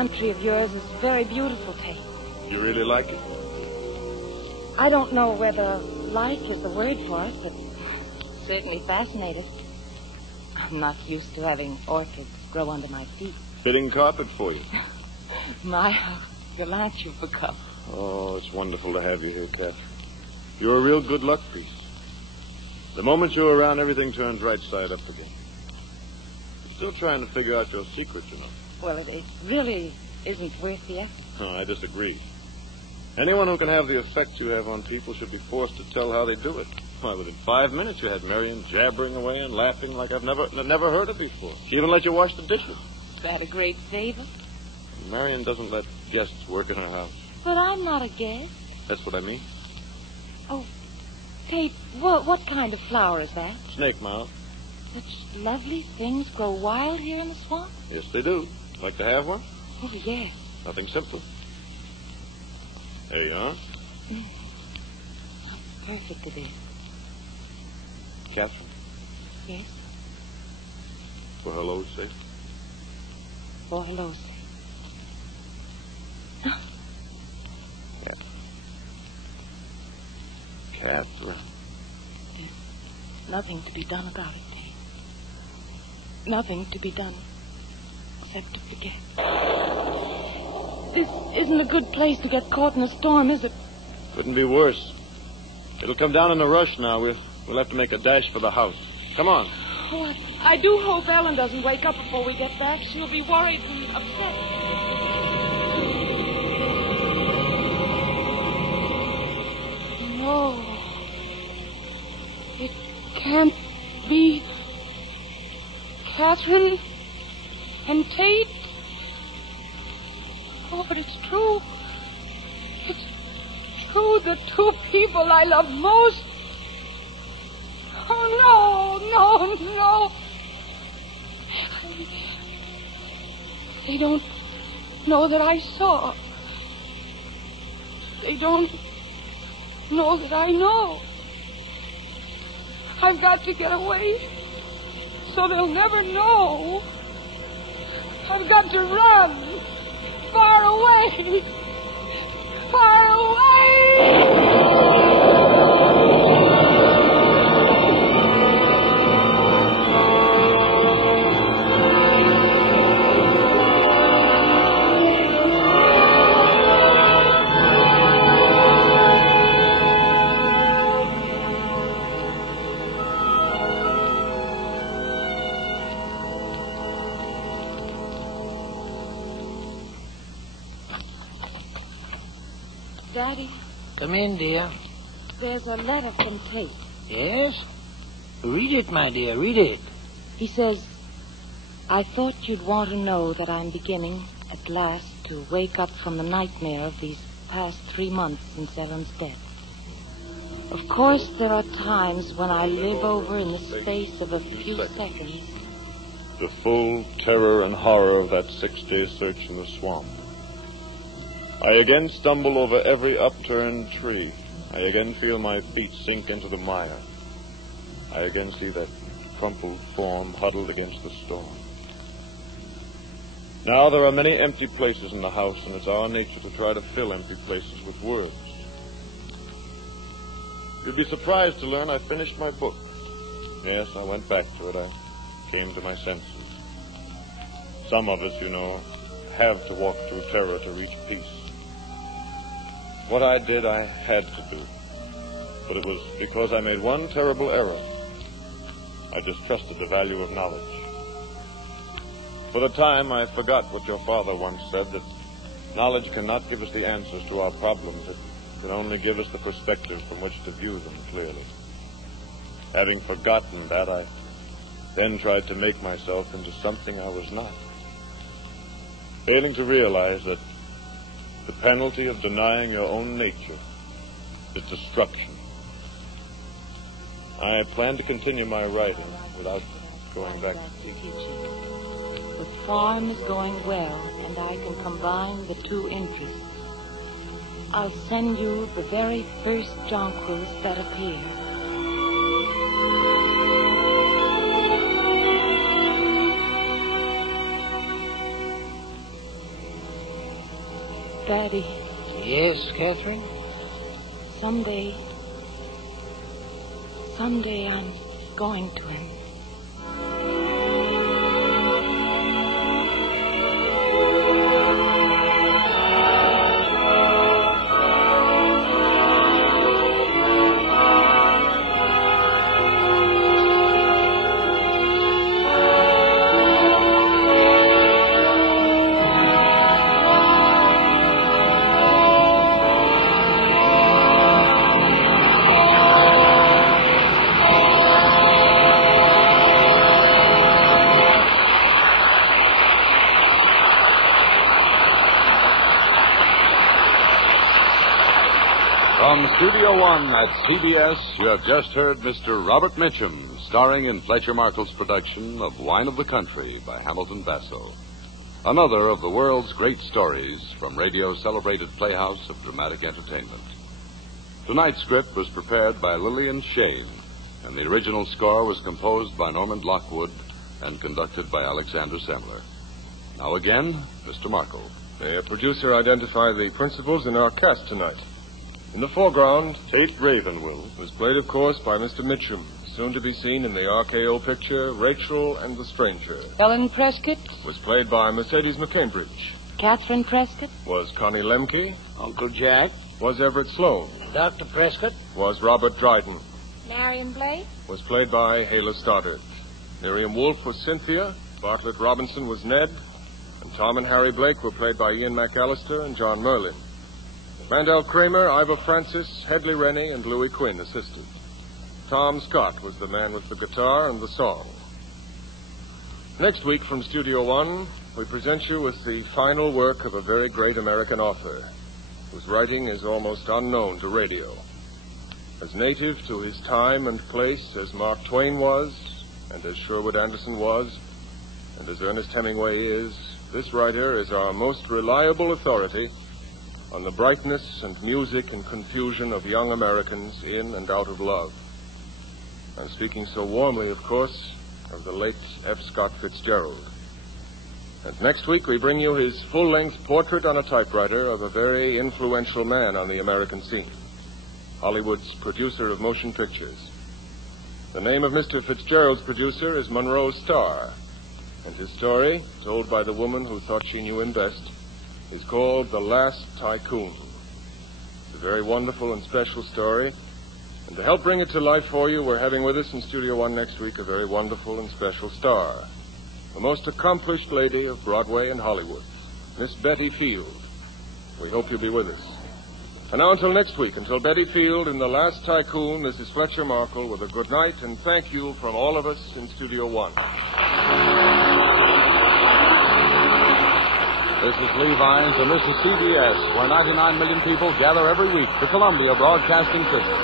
country of yours is very beautiful, Tate. You really like it? I don't know whether like is the word for it, but certainly fascinated. I'm not used to having orchids grow under my feet. Fitting carpet for you. My, the land you've become. Oh, it's wonderful to have you here, Kat. You're a real good luck piece. The moment you're around, everything turns right side up again. You're still trying to figure out your secret, you know. Well, it really isn't worth the effort. No, I disagree. Anyone who can have the effect you have on people should be forced to tell how they do it. Why, within 5 minutes you had Marion jabbering away and laughing like I've never heard her before. She even let you wash the dishes. Is that a great favor? Marion doesn't let guests work in her house. But I'm not a guest. That's what I mean. Oh, Tate, what kind of flower is that? Snake mouth. Such lovely things grow wild here in the swamp? Yes, they do. Like to have one? Oh, yes. Nothing simple. There you are. How perfect it is. Catherine, Yes? for hello's sake. For hello's sake. Catherine. There's nothing to be done about it, Dave. Nothing to be done except to forget. This isn't a good place to get caught in a storm, is it? Couldn't be worse. It'll come down in a rush now. We'll have to make a dash for the house. Come on. Oh, I do hope Ellen doesn't wake up before we get back. She'll be worried and upset. No. It can't be Catherine and Tate. Oh, but it's true. It's true, the two people I love most. Oh, no. They don't know that I saw. They don't know that I know. I've got to get away so they'll never know. I've got to run far away. Far away. Daddy? Come in, dear. There's a letter from Tate. Yes? Read it, my dear, read it. He says, I thought you'd want to know that I'm beginning, at last, to wake up from the nightmare of these past 3 months since Ellen's death. Of course, there are times when I live over in the space of a few seconds. The full terror and horror of that 6-day search in the swamp. I again stumble over every upturned tree. I again feel my feet sink into the mire. I again see that crumpled form huddled against the storm. Now there are many empty places in the house, and it's our nature to try to fill empty places with words. You'd be surprised to learn I finished my book. Yes, I went back to it. I came to my senses. Some of us, you know, have to walk through terror to reach peace. What I did, I had to do. But it was because I made one terrible error. I distrusted the value of knowledge. For the time, I forgot what your father once said, that knowledge cannot give us the answers to our problems. It can only give us the perspective from which to view them clearly. Having forgotten that, I then tried to make myself into something I was not. Failing to realize that the penalty of denying your own nature is destruction. I plan to continue my writing without going back to teaching. The farm is going well, and I can combine the two interests. I'll send you the very first jonquils that appear. Daddy. Yes, Catherine? Someday I'm going to him. From Studio One at CBS, you have just heard Mr. Robert Mitchum, starring in Fletcher Markle's production of Wine of the Country by Hamilton Basso. Another of the world's great stories from radio's celebrated playhouse of dramatic entertainment. Tonight's script was prepared by Lillian Shane, and the original score was composed by Norman Lockwood and conducted by Alexander Semler. Now again, Mr. Markle. May a producer identify the principals in our cast tonight? In the foreground, Tate Ravenwill was played, of course, by Mr. Mitchum, soon to be seen in the RKO picture Rachel and the Stranger. Ellen Prescott. Was played by Mercedes McCambridge. Catherine Prescott. Was Connie Lemke. Uncle Jack. Was Everett Sloan. Dr. Prescott. Was Robert Dryden. Marion Blake. Was played by Hala Stoddard. Miriam Wolfe was Cynthia. Bartlett Robinson was Ned. And Tom and Harry Blake were played by Ian McAllister and John Merlin. Mandel Kramer, Ivor Francis, Hedley Rennie, and Louis Quinn assisted. Tom Scott was the man with the guitar and the song. Next week from Studio One, we present you with the final work of a very great American author, whose writing is almost unknown to radio. As native to his time and place as Mark Twain was, and as Sherwood Anderson was, and as Ernest Hemingway is, this writer is our most reliable authority on the brightness and music and confusion of young Americans in and out of love. I'm speaking so warmly, of course, of the late F. Scott Fitzgerald. And next week we bring you his full-length portrait on a typewriter of a very influential man on the American scene, Hollywood's producer of motion pictures. The name of Mr. Fitzgerald's producer is Monroe Starr, and his story, told by the woman who thought she knew him best, is called The Last Tycoon. It's a very wonderful and special story, and to help bring it to life for you, we're having with us in Studio One next week a very wonderful and special star, the most accomplished lady of Broadway and Hollywood, Miss Betty Field. We hope you'll be with us. And now until next week, until Betty Field in The Last Tycoon, this is Fletcher Markle with a good night and thank you from all of us in Studio One. This is Lee Vines, and this is CBS, where 99 million people gather every week, the Columbia Broadcasting System.